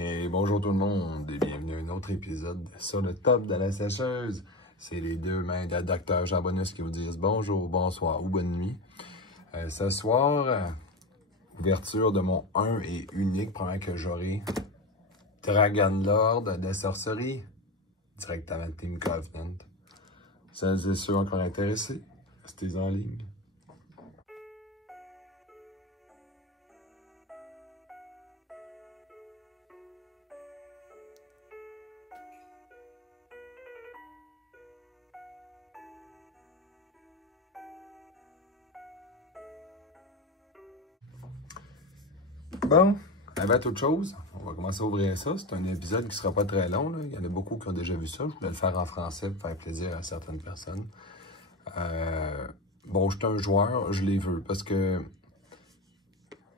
Et bonjour tout le monde et bienvenue à un autre épisode sur le top de la sécheuse. C'est les deux mains de Dr. Jean Bonus qui vous disent bonjour, bonsoir ou bonne nuit. Ce soir, ouverture de mon 1 et unique, pendant que j'aurai Dragon Lord de sorcerie, directement de Team Covenant. Celles et ceux encore intéressés, restez en ligne. Bon, avant toute chose, on va commencer à ouvrir ça. C'est un épisode qui ne sera pas très long, là. Il y en a beaucoup qui ont déjà vu ça. Je voulais le faire en français pour faire plaisir à certaines personnes. Bon, je suis un joueur, je les veux parce que,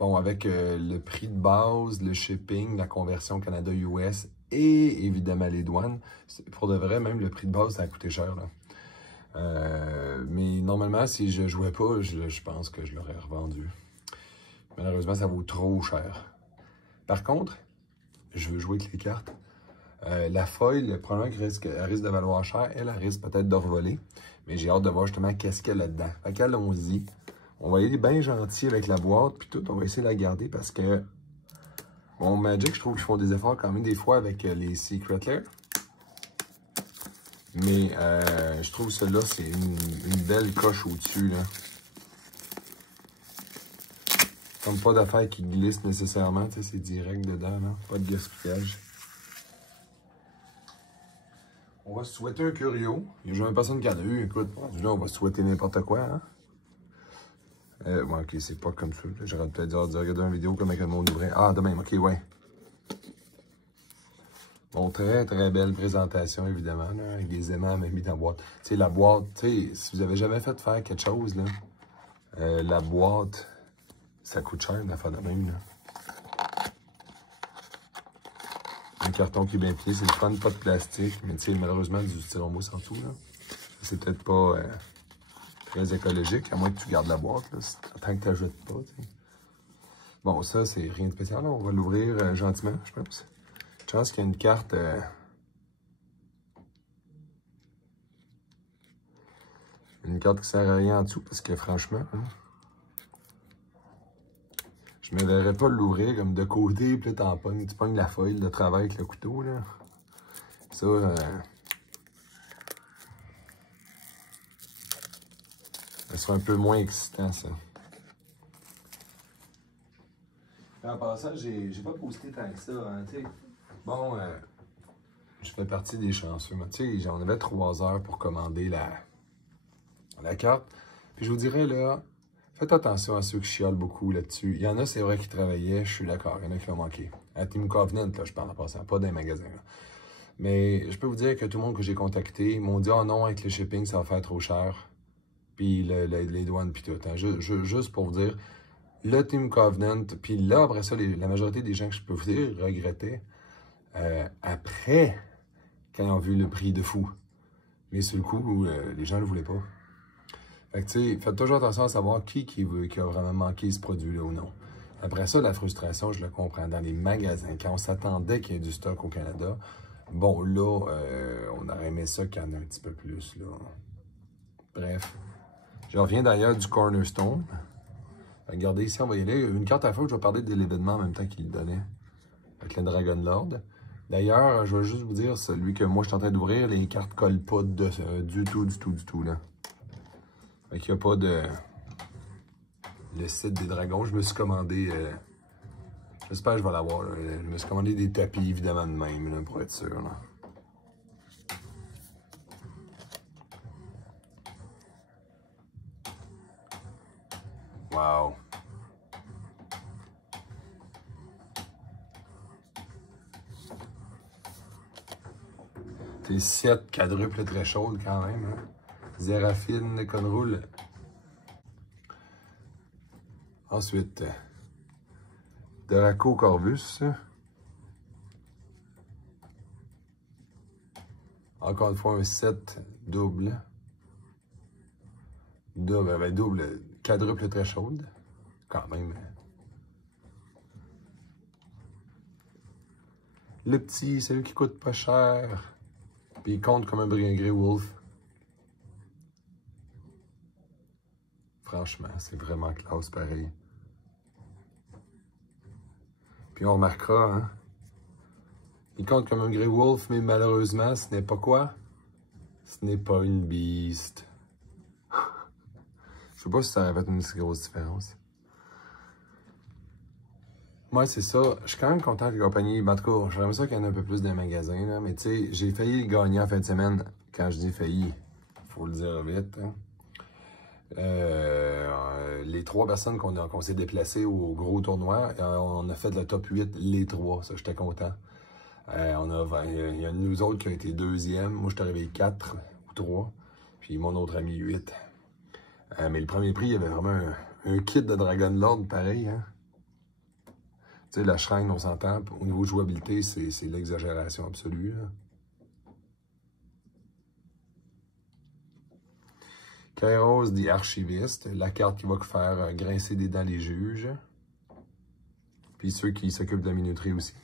bon, avec le prix de base, le shipping, la conversion Canada-US et évidemment les douanes, pour de vrai, même le prix de base, ça a coûté cher, là. Mais normalement, si je jouais pas, je pense que je l'aurais revendu. Malheureusement, ça vaut trop cher. Par contre, je veux jouer avec les cartes. La foil, probablement qu'elle risque de valoir cher. Elle risque peut-être de revoler. Mais j'ai hâte de voir justement qu'est-ce qu'il y a là-dedans. Fait qu'allons-y. On va y aller bien gentil avec la boîte. Puis tout, on va essayer de la garder parce que... Bon, Magic, je trouve qu'ils font des efforts quand même des fois avec les Secret Lair. Mais je trouve que celle-là, c'est une belle coche au-dessus, là. Comme pas d'affaires qui glissent nécessairement, tu sais, c'est direct dedans, là. Pas de gaspillage. On va se souhaiter un curio. Il n'y a jamais personne qui en a eu. Écoute, là, on va se souhaiter n'importe quoi, hein. Ouais, ok, c'est pas comme ça. J'aurais peut-être dû regarder une vidéo comme avec le monde ouvrait. Ah, de même, ok, ouais. Bon, très, très belle présentation, évidemment, là, avec des aimants même mis dans la boîte. Tu sais, la boîte, tu sais, si vous avez jamais fait faire quelque chose, là, la boîte... Ça coûte cher, une affaire de même, là. Un carton qui est bien plié, c'est le fun, pas de plastique, mais tu sais, malheureusement, du styromousse en tout, là. C'est peut-être pas très écologique, à moins que tu gardes la boîte, là, tant que tu n'ajoutes pas, tu sais. Bon, ça, c'est rien de spécial, là. On va l'ouvrir gentiment, je pense. Je pense qu'il y a une carte... une carte qui sert à rien en dessous, parce que franchement... Hein, je ne me verrais pas l'ouvrir comme de côté, puis là, tu pognes la feuille de travail avec le couteau, là. Ça, ça sera un peu moins excitant, ça. En passant, j'ai pas posté tant que ça, hein, tu sais. Bon, je fais partie des chanceux, mais tu sais, j'en avais 3 heures pour commander la carte. Puis je vous dirais, là, faites attention à ceux qui chiolent beaucoup là-dessus. Il y en a, c'est vrai, qui travaillaient, je suis d'accord. Il y en a qui l'ont manqué. À Team Covenant, là, je parle en passant, pas d'un magasin, là. Mais je peux vous dire que tout le monde que j'ai contacté m'ont dit « Oh non, avec le shipping, ça va faire trop cher. » Puis les douanes, puis tout. Hein. Juste pour vous dire, le Team Covenant, puis là, après ça, la majorité des gens que je peux vous dire regrettaient après, quand ils ont vu le prix de fou. Mais sur le coup, les gens ne le voulaient pas. Fait que, tu sais, faites toujours attention à savoir qui a vraiment manqué ce produit-là ou non. Après ça, la frustration, je le comprends. Dans les magasins, quand on s'attendait qu'il y ait du stock au Canada, bon, là, on aurait aimé ça qu'il y en ait un petit peu plus, là. Bref. Je reviens d'ailleurs du Cornerstone. Regardez ici, on va y aller. Une carte à la fois, je vais parler de l'événement en même temps qu'il donnait. Avec le Dragon Lord. D'ailleurs, je vais juste vous dire, celui que moi je suis en train d'ouvrir, les cartes collent pas du tout, là. Fait qu'il n'y a pas de... Le site des dragons, je me suis commandé... J'espère que je vais l'avoir, là. Je me suis commandé des tapis, évidemment, de même, là, pour être sûr, là. Wow! C'est 7 quadruples très chaudes quand même, hein? Zéraphine, Conroule. Ensuite, Draco Corvus. Encore une fois, un 7 double. Double, quadruple très chaude. Quand même. Le petit, celui qui coûte pas cher. Puis il compte comme un Grey Wolf. Franchement, c'est vraiment classe pareil. Puis on remarquera, hein. Il compte comme un Grey Wolf, mais malheureusement, ce n'est pas quoi? Ce n'est pas une beast. Je sais pas si ça aurait fait une si grosse différence. Moi, c'est ça. Je suis quand même content que la compagnie. En tout cas, j'aimerais ça qu'il y en ait un peu plus dans les magasins, là. Mais tu sais, j'ai failli gagner en fin de semaine. Quand je dis failli, faut le dire vite. Hein. Les 3 personnes qu'on s'est déplacées au gros tournoi, on a fait le top 8, les 3. Ça, j'étais content. Il y a nous autres qui ont été 2e. Moi, je suis arrivé 4 ou 3. Puis mon autre ami 8. Mais le premier prix, il y avait vraiment un kit de Dragon Lord pareil, hein. Tu sais, la shrine, on s'entend, au niveau de jouabilité, c'est l'exagération absolue, là. Kairos dit Archiviste, la carte qui va faire grincer des dents les juges. Puis ceux qui s'occupent de la minuterie aussi.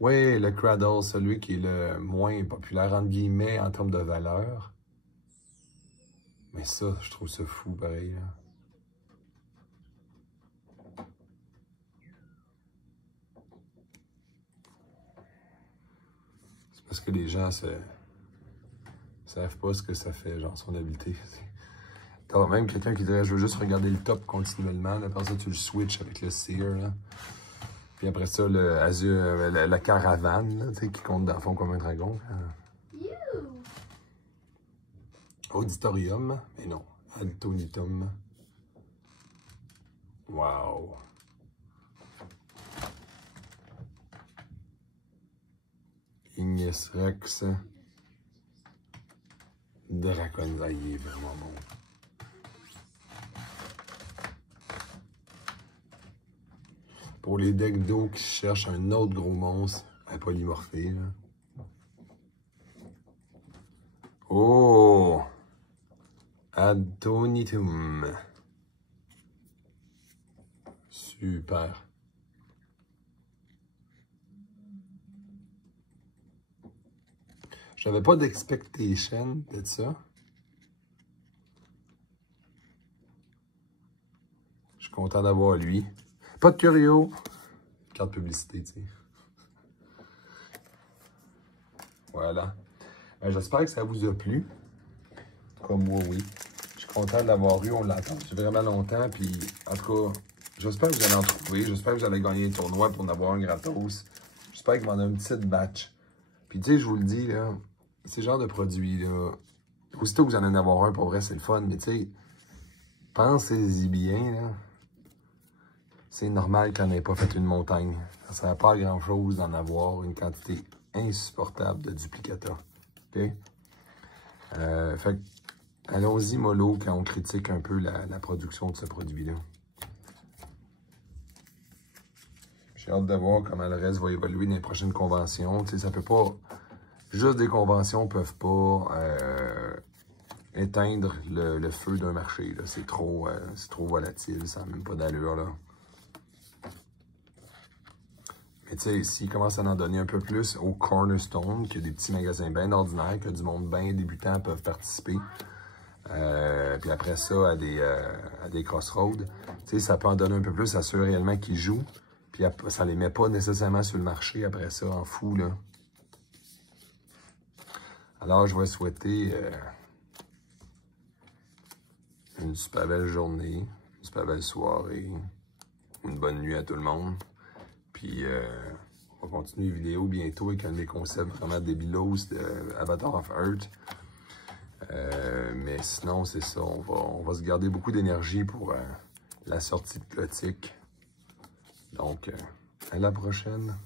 Oui, le Cradle, celui qui est le moins populaire, entre guillemets, en termes de valeur. Mais ça, je trouve ça fou, pareil, là. Parce que les gens savent pas ce que ça fait, genre son habileté. T'as même quelqu'un qui dirait je veux juste regarder le top continuellement. Là. Après ça, tu le switches avec le Seer. Là. Puis après ça, le Azure, la caravane, là, qui compte dans le fond comme un dragon. Auditorium, mais non. Altonitum. Wow. Ignis Rex. Draconza, il est vraiment bon. Pour les decks d'eau qui cherchent un autre gros monstre à polymorpher. Là. Oh! Adonitum. Super. J'avais pas d'expectation de ça. Je suis content d'avoir lui. Pas de Curio. Carte publicité, tu sais. Voilà. J'espère que ça vous a plu. Comme moi, oui. Je suis content de l'avoir eu. On l'a attendu vraiment longtemps. Puis, en tout cas, j'espère que vous allez en trouver. J'espère que vous allez gagner le tournoi pour en avoir un gratos. J'espère qu'il m'en a une petite batch. Puis, tu sais, je vous le dis, là, ces genres de produits-là, aussitôt que vous allez en avoir un, pour vrai, c'est le fun. Mais, tu sais, pensez-y bien, là. C'est normal qu'on n'ait pas fait une montagne. Ça ne sert à pas à grand-chose d'en avoir une quantité insupportable de duplicata. OK? Fait allons-y mollo quand on critique un peu la production de ce produit-là. J'ai hâte de voir comment le reste va évoluer dans les prochaines conventions. Tu sais, ça peut pas... Juste des conventions ne peuvent pas éteindre le feu d'un marché. C'est trop volatile, ça n'a même pas d'allure, là. Mais tu sais, s'ils commencent à en donner un peu plus au Cornerstone, que des petits magasins bien ordinaires, que du monde bien débutant peuvent participer, puis après ça, à des crossroads, tu sais, ça peut en donner un peu plus à ceux réellement qui jouent, puis ça les met pas nécessairement sur le marché après ça, en fou, là. Alors, je vais souhaiter une super belle journée, une super belle soirée, une bonne nuit à tout le monde. Puis, on va continuer les vidéos bientôt avec un de mes concepts vraiment débilos de Avatar of Earth. Mais sinon, c'est ça. On va se garder beaucoup d'énergie pour la sortie de Clotique. Donc, à la prochaine.